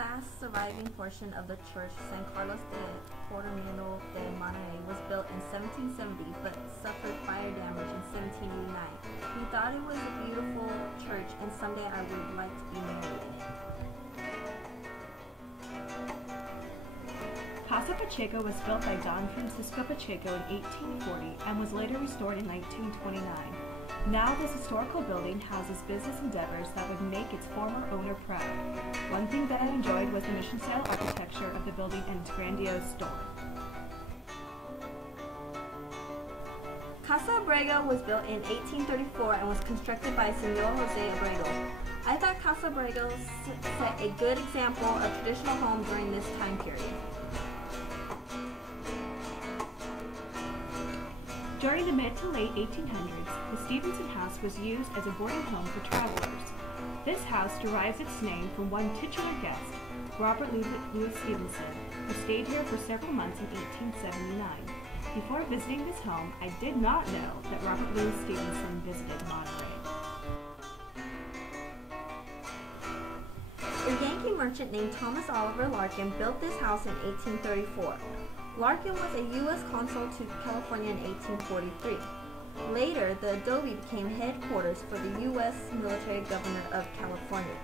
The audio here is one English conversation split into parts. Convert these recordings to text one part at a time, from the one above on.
last surviving portion of the church, San Carlos de Portomino de Monterey, was built in 1770 but suffered fire damage in 1789. We thought it was a beautiful church and someday I would like to be married in it. Casa Pacheco was built by Don Francisco Pacheco in 1840 and was later restored in 1929. Now this historical building houses business endeavors that would make its former owner proud. One thing that I enjoyed was the mission-style architecture of the building and its grandiose door. Casa Abrego was built in 1834 and was constructed by Señor Jose Abrego. I thought Casa Abrego set a good example of traditional home during this time period. During the mid to late 1800s, the Stevenson House was used as a boarding home for travelers. This house derives its name from one titular guest, Robert Louis Stevenson, who stayed here for several months in 1879. Before visiting this home, I did not know that Robert Louis Stevenson visited Monterey. A Yankee merchant named Thomas Oliver Larkin built this house in 1834. Larkin was a U.S. consul to California in 1843. Later, the adobe became headquarters for the U.S. military governor of California.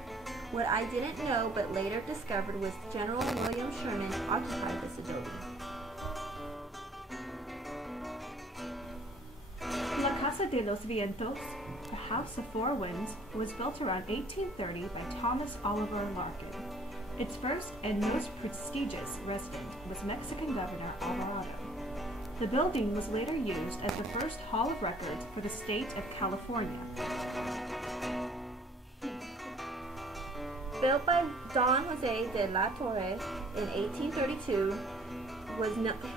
What I didn't know but later discovered was General William Sherman occupied this adobe. La Casa de los Vientos, the House of Four Winds, was built around 1830 by Thomas Oliver Larkin. Its first and most prestigious resident was Mexican Governor Alvarado. The building was later used as the first Hall of Records for the state of California. Built by Don Jose de la Torre in 1832,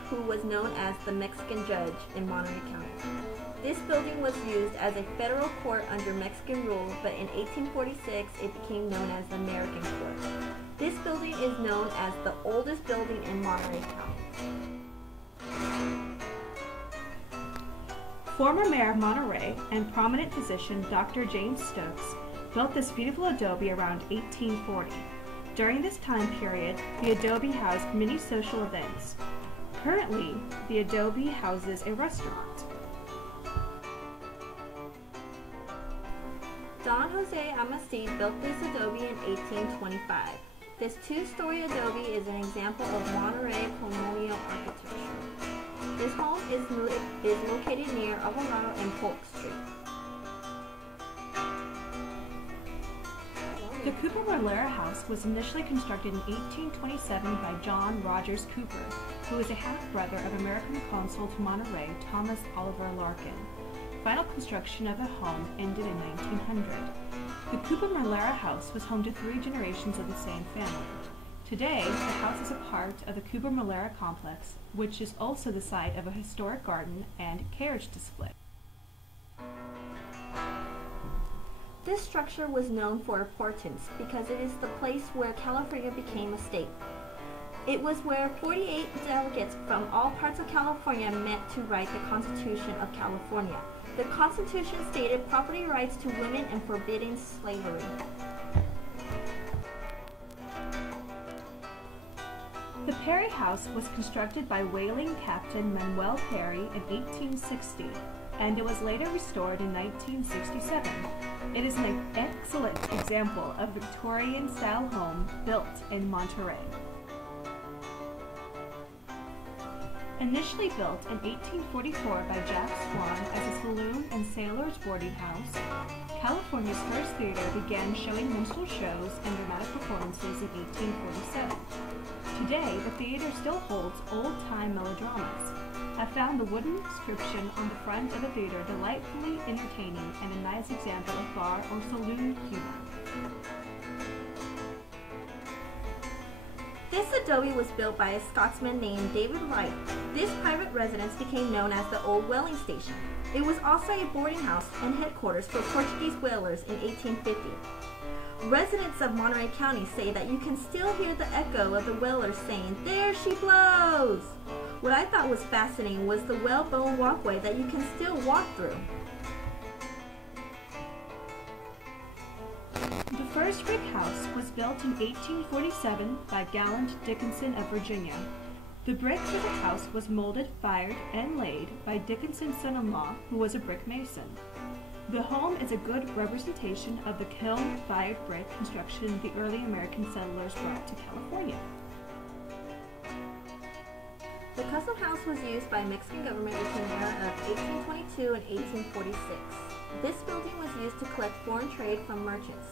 who was known as the Mexican Judge in Monterey County. This building was used as a federal court under Mexican rule, but in 1846 it became known as the American Court. This building is known as the oldest building in Monterey County. Former Mayor of Monterey and prominent physician Dr. James Stokes built this beautiful adobe around 1840. During this time period, the adobe housed many social events. Currently, the adobe houses a restaurant. Don Jose Amasti built this adobe in 1825. This two-story adobe is an example of Monterey colonial architecture. This home is located near Alvarado and Polk Street. The Cooper-Marlera House was initially constructed in 1827 by John Rogers Cooper, who was a half-brother of American consul to Monterey, Thomas Oliver Larkin. Final construction of the home ended in 1900. The Cooper-Marlera House was home to 3 generations of the same family. Today, the house is a part of the Cooper-Marlera complex, which is also the site of a historic garden and carriage display. This structure was known for importance because it is the place where California became a state. It was where 48 delegates from all parts of California met to write the Constitution of California. The Constitution stated property rights to women and forbidding slavery. The Perry House was constructed by whaling captain Manuel Perry in 1860, and it was later restored in 1967. It is an excellent example of Victorian-style home built in Monterey. Initially built in 1844 by Jack Swan as a saloon and sailors' boarding house, California's first theater began showing minstrel shows and dramatic performances in 1847. Today, the theater still holds old-time melodramas. I found the wooden inscription on the front of the theater delightfully entertaining and a nice example of bar or saloon humor. This adobe was built by a Scotsman named David Wright. This private residence became known as the Old Whaling Station. It was also a boarding house and headquarters for Portuguese whalers in 1850. Residents of Monterey County say that you can still hear the echo of the whalers saying, "There she blows!" What I thought was fascinating was the whalebone walkway that you can still walk through. The first brick house was built in 1847 by Gallant Dickinson of Virginia. The brick for the house was molded, fired, and laid by Dickinson's son-in-law, who was a brick mason. The home is a good representation of the kiln-fired brick construction the early American settlers brought to California. The custom house was used by Mexican government between the era of 1822 and 1846. This building was used to collect foreign trade from merchants.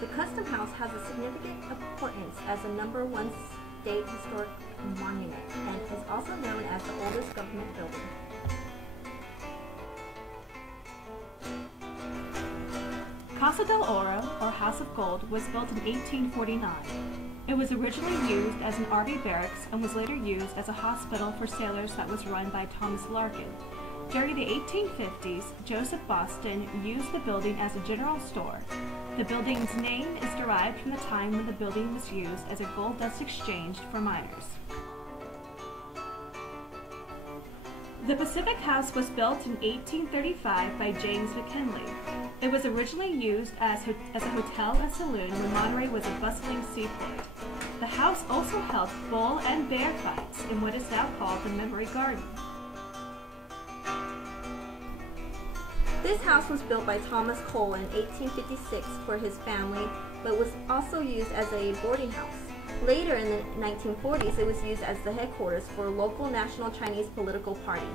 The custom house has a significant importance as a #1 state historic monument and is also known as the oldest government building. Casa del Oro, or House of Gold, was built in 1849. It was originally used as an army barracks and was later used as a hospital for sailors that was run by Thomas Larkin. During the 1850s, Joseph Boston used the building as a general store. The building's name is derived from the time when the building was used as a gold dust exchange for miners. The Pacific House was built in 1835 by James McKinley. It was originally used as a hotel and saloon when Monterey was a bustling seaport. The house also held bull and bear fights in what is now called the Memory Garden. This house was built by Thomas Cole in 1856 for his family, but was also used as a boarding house. Later in the 1940s, it was used as the headquarters for a local National Chinese political party.